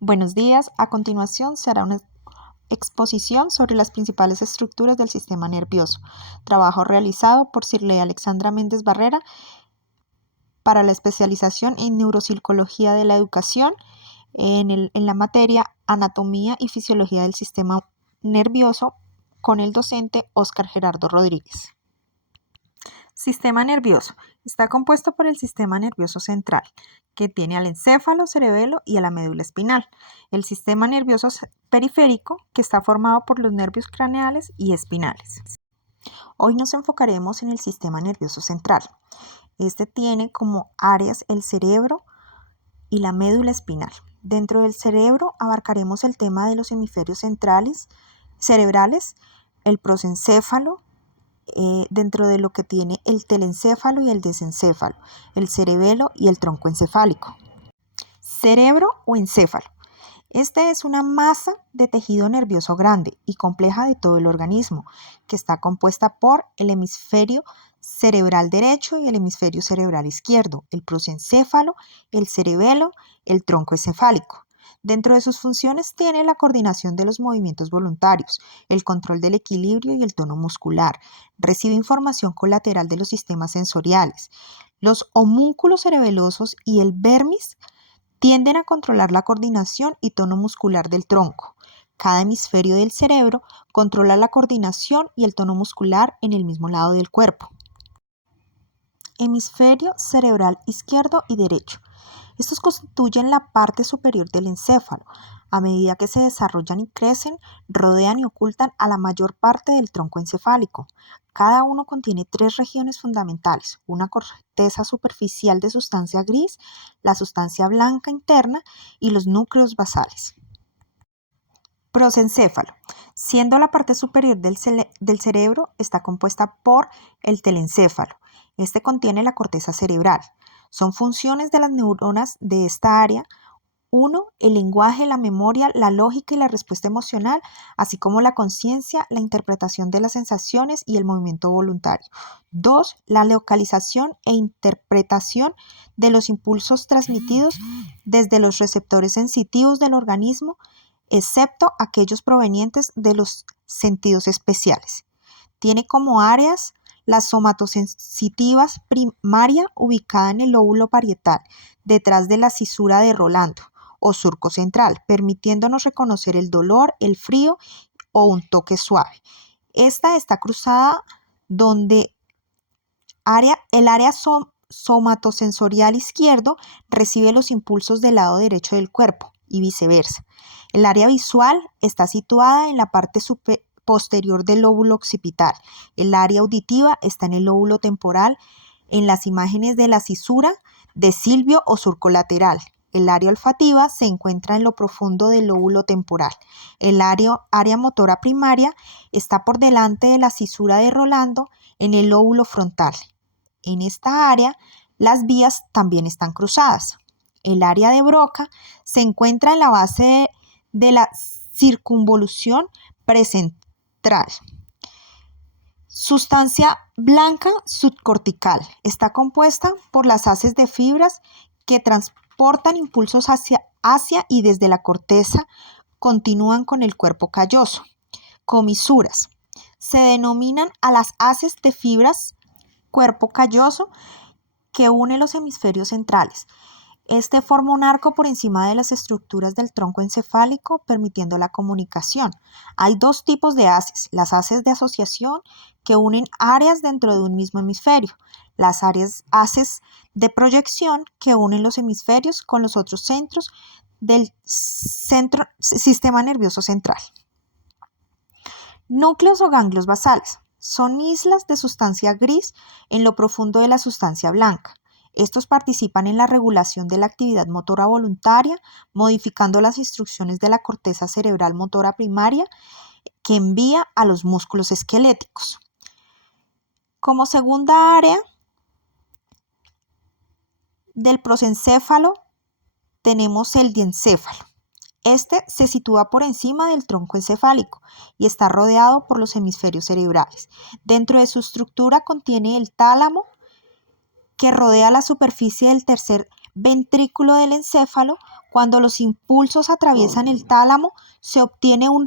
Buenos días. A continuación se hará una exposición sobre las principales estructuras del sistema nervioso. Trabajo realizado por Sirley Alexandra Méndez Barrera para la especialización en Neuropsicología de la Educación en la materia Anatomía y Fisiología del Sistema Nervioso con el docente Óscar Gerardo Rodríguez. Sistema nervioso. Está compuesto por el sistema nervioso central, que tiene al encéfalo, cerebelo y a la médula espinal. El sistema nervioso periférico, que está formado por los nervios craneales y espinales. Hoy nos enfocaremos en el sistema nervioso central. Este tiene como áreas el cerebro y la médula espinal. Dentro del cerebro abarcaremos el tema de los hemisferios cerebrales, el prosencéfalo, dentro de lo que tiene el telencéfalo y el desencéfalo, el cerebelo y el tronco encefálico. Cerebro o encéfalo. Este es una masa de tejido nervioso grande y compleja de todo el organismo, que está compuesta por el hemisferio cerebral derecho y el hemisferio cerebral izquierdo, el prosencéfalo, el cerebelo, el tronco encefálico. Dentro de sus funciones tiene la coordinación de los movimientos voluntarios, el control del equilibrio y el tono muscular. Recibe información colateral de los sistemas sensoriales. Los homúnculos cerebelosos y el vermis tienden a controlar la coordinación y tono muscular del tronco. Cada hemisferio del cerebro controla la coordinación y el tono muscular en el mismo lado del cuerpo. Hemisferio cerebral izquierdo y derecho. Estos constituyen la parte superior del encéfalo. A medida que se desarrollan y crecen, rodean y ocultan a la mayor parte del tronco encefálico. Cada uno contiene 3 regiones fundamentales: una corteza superficial de sustancia gris, la sustancia blanca interna y los núcleos basales. Prosencéfalo. Siendo la parte superior del cerebro, está compuesta por el telencéfalo. Este contiene la corteza cerebral. Son funciones de las neuronas de esta área: 1. El lenguaje, la memoria, la lógica y la respuesta emocional, así como la conciencia, la interpretación de las sensaciones y el movimiento voluntario. 2. La localización e interpretación de los impulsos transmitidos desde los receptores sensitivos del organismo, excepto aquellos provenientes de los sentidos especiales. Tiene como áreas las somatosensitivas primaria, ubicada en el lóbulo parietal, detrás de la cisura de Rolando o surco central, permitiéndonos reconocer el dolor, el frío o un toque suave. Esta está cruzada donde el área somatosensorial izquierdo recibe los impulsos del lado derecho del cuerpo y viceversa. El área visual está situada en la parte posterior del lóbulo occipital. El área auditiva está en el lóbulo temporal, en las imágenes de la cisura de Silvio o surco lateral. El área olfativa se encuentra en lo profundo del lóbulo temporal. El área motora primaria está por delante de la cisura de Rolando en el lóbulo frontal. En esta área, las vías también están cruzadas. El área de Broca se encuentra en la base de la circunvolución precentral. Sustancia blanca subcortical. Está compuesta por las haces de fibras que transportan impulsos hacia y desde la corteza continúan con el cuerpo calloso. Comisuras. Se denominan a las haces de fibras cuerpo calloso que une los hemisferios centrales. Este forma un arco por encima de las estructuras del tronco encefálico, permitiendo la comunicación. Hay 2 tipos de haces: las haces de asociación, que unen áreas dentro de un mismo hemisferio; las haces de proyección, que unen los hemisferios con los otros centros del sistema nervioso central. Núcleos o ganglios basales. Son islas de sustancia gris en lo profundo de la sustancia blanca. Estos participan en la regulación de la actividad motora voluntaria, modificando las instrucciones de la corteza cerebral motora primaria que envía a los músculos esqueléticos. Como segunda área del prosencéfalo tenemos el diencéfalo. Este se sitúa por encima del tronco encefálico y está rodeado por los hemisferios cerebrales. Dentro de su estructura contiene el tálamo, que rodea la superficie del tercer ventrículo del encéfalo, cuando los impulsos atraviesan el tálamo, se obtiene un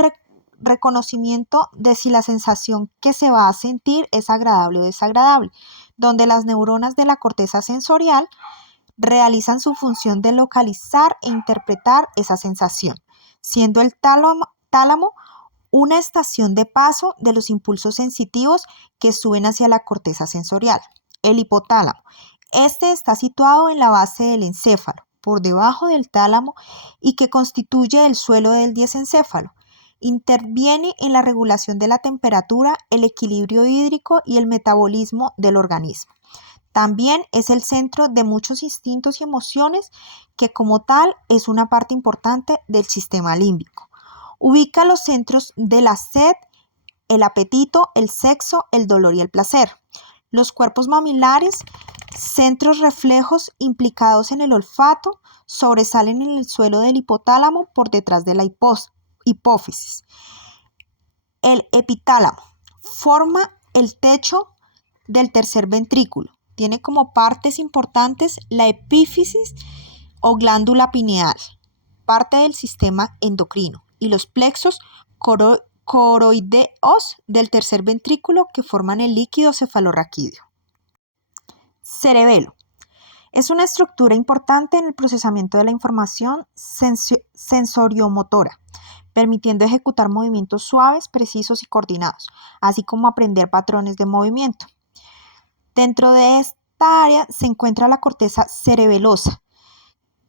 reconocimiento de si la sensación que se va a sentir es agradable o desagradable, donde las neuronas de la corteza sensorial realizan su función de localizar e interpretar esa sensación, siendo el tálamo una estación de paso de los impulsos sensitivos que suben hacia la corteza sensorial. El hipotálamo. Este está situado en la base del encéfalo, por debajo del tálamo y que constituye el suelo del diencéfalo. Interviene en la regulación de la temperatura, el equilibrio hídrico y el metabolismo del organismo. También es el centro de muchos instintos y emociones que como tal es una parte importante del sistema límbico. Ubica los centros de la sed, el apetito, el sexo, el dolor y el placer. Los cuerpos mamilares, centros reflejos implicados en el olfato, sobresalen en el suelo del hipotálamo por detrás de la hipófisis. El epitálamo forma el techo del tercer ventrículo. Tiene como partes importantes la epífisis o glándula pineal, parte del sistema endocrino, y los plexos coroideos del tercer ventrículo que forman el líquido cefalorraquídeo. Cerebelo. Es una estructura importante en el procesamiento de la información sensoriomotora, permitiendo ejecutar movimientos suaves, precisos y coordinados, así como aprender patrones de movimiento. Dentro de esta área se encuentra la corteza cerebelosa,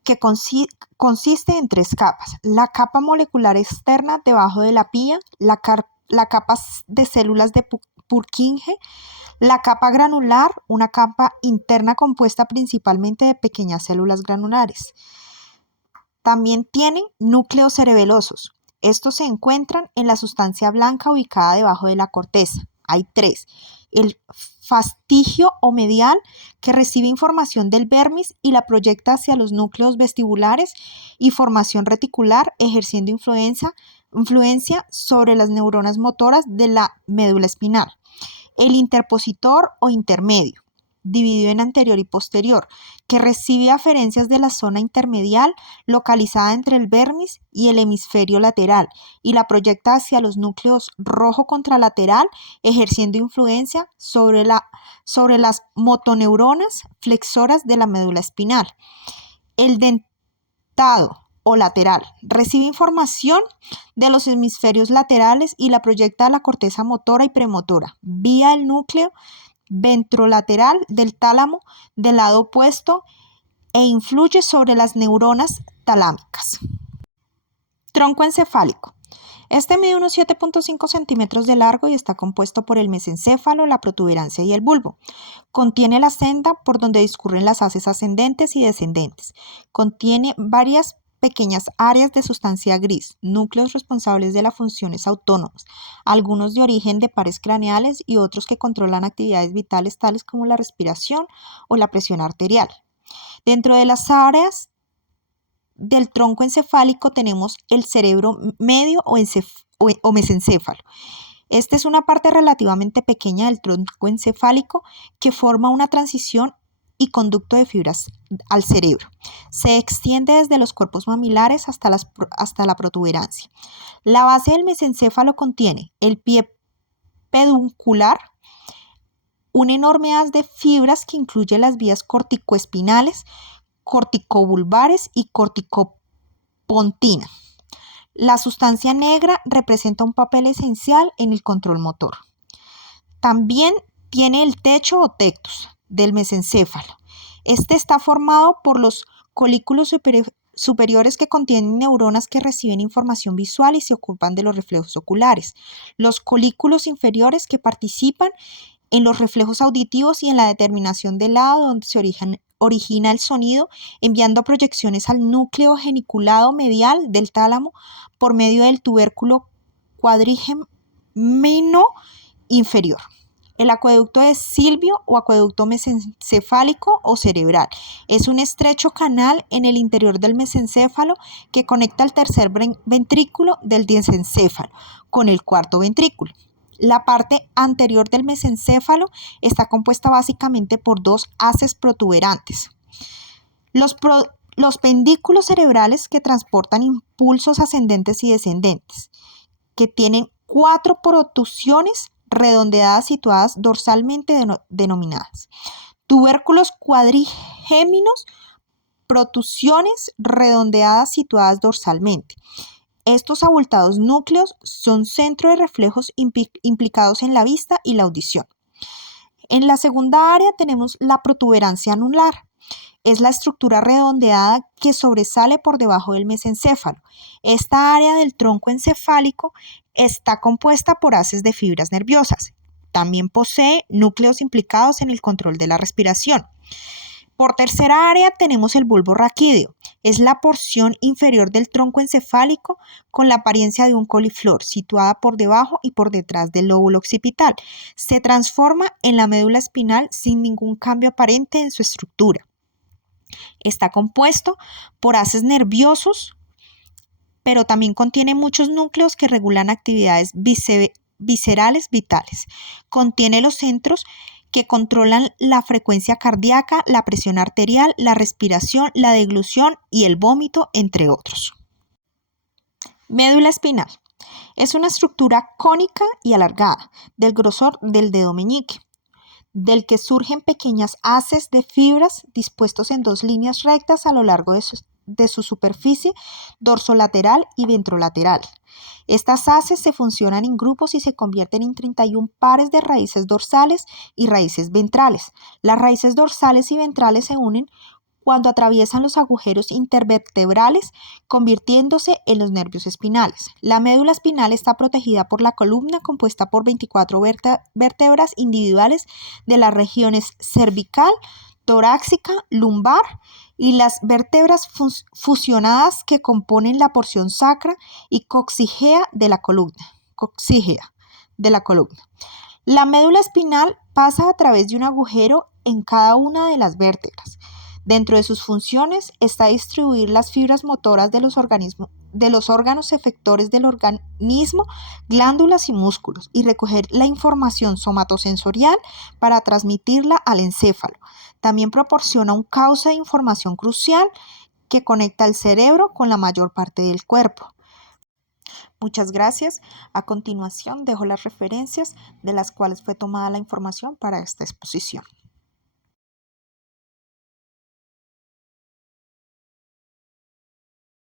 que consiste en tres capas: la capa molecular externa debajo de la pía, la capa de células de Purkinje, la capa granular, una capa interna compuesta principalmente de pequeñas células granulares. También tienen núcleos cerebelosos. Estos se encuentran en la sustancia blanca ubicada debajo de la corteza. Hay tres: el fastigio o medial, que recibe información del vermis y la proyecta hacia los núcleos vestibulares, y formación reticular, ejerciendo influencia sobre las neuronas motoras de la médula espinal. El interpositor o intermedio, dividido en anterior y posterior, que recibe aferencias de la zona intermedial localizada entre el vermis y el hemisferio lateral y la proyecta hacia los núcleos rojo contralateral, ejerciendo influencia sobre las motoneuronas flexoras de la médula espinal. El dentado o lateral recibe información de los hemisferios laterales y la proyecta a la corteza motora y premotora vía el núcleo ventrolateral del tálamo del lado opuesto e influye sobre las neuronas talámicas. Tronco encefálico. Este mide unos 7.5 centímetros de largo y está compuesto por el mesencéfalo, la protuberancia y el bulbo. Contiene la senda por donde discurren las haces ascendentes y descendentes. Contiene varias pequeñas áreas de sustancia gris, núcleos responsables de las funciones autónomas, algunos de origen de pares craneales y otros que controlan actividades vitales tales como la respiración o la presión arterial. Dentro de las áreas del tronco encefálico tenemos el cerebro medio o mesencéfalo. Esta es una parte relativamente pequeña del tronco encefálico que forma una transición y conducto de fibras al cerebro. Se extiende desde los cuerpos mamilares hasta la protuberancia. La base del mesencéfalo contiene el pie peduncular, un enorme haz de fibras que incluye las vías corticoespinales, corticobulbares y corticopontina. La sustancia negra representa un papel esencial en el control motor. También tiene el techo o tectus del mesencéfalo. Este está formado por los colículos superiores que contienen neuronas que reciben información visual y se ocupan de los reflejos oculares. Los colículos inferiores que participan en los reflejos auditivos y en la determinación del lado donde se origina el sonido, enviando proyecciones al núcleo geniculado medial del tálamo por medio del tubérculo cuadrígeno inferior. El acueducto de Silvio o acueducto mesencefálico o cerebral es un estrecho canal en el interior del mesencéfalo que conecta el tercer ventrículo del diencéfalo con el cuarto ventrículo. La parte anterior del mesencéfalo está compuesta básicamente por dos haces protuberantes. Los pendículos cerebrales que transportan impulsos ascendentes y descendentes, que tienen 4 protusiones redondeadas situadas dorsalmente denominadas. Tubérculos cuadrigéminos, protusiones redondeadas situadas dorsalmente. Estos abultados núcleos son centro de reflejos implicados en la vista y la audición. En la segunda área tenemos la protuberancia anular. Es la estructura redondeada que sobresale por debajo del mesencéfalo. Esta área del tronco encefálico está compuesta por haces de fibras nerviosas. También posee núcleos implicados en el control de la respiración. Por tercera área tenemos el bulbo raquídeo. Es la porción inferior del tronco encefálico con la apariencia de un coliflor, situada por debajo y por detrás del lóbulo occipital. Se transforma en la médula espinal sin ningún cambio aparente en su estructura. Está compuesto por haces nerviosos, pero también contiene muchos núcleos que regulan actividades viscerales vitales. Contiene los centros que controlan la frecuencia cardíaca, la presión arterial, la respiración, la deglución y el vómito, entre otros. Médula espinal. Es una estructura cónica y alargada, del grosor del dedo meñique, del que surgen pequeñas haces de fibras dispuestos en 2 líneas rectas a lo largo de su superficie dorsolateral y ventrolateral. Estas haces se fusionan en grupos y se convierten en 31 pares de raíces dorsales y raíces ventrales. Las raíces dorsales y ventrales se unen cuando atraviesan los agujeros intervertebrales, convirtiéndose en los nervios espinales. La médula espinal está protegida por la columna, compuesta por 24 vértebras individuales de las regiones cervical, torácica, lumbar y las vértebras fusionadas que componen la porción sacra y coxígea de la columna. La médula espinal pasa a través de un agujero en cada una de las vértebras. Dentro de sus funciones está distribuir las fibras motoras de los órganos efectores del organismo, glándulas y músculos, y recoger la información somatosensorial para transmitirla al encéfalo. También proporciona un cauce de información crucial que conecta el cerebro con la mayor parte del cuerpo. Muchas gracias. A continuación dejo las referencias de las cuales fue tomada la información para esta exposición.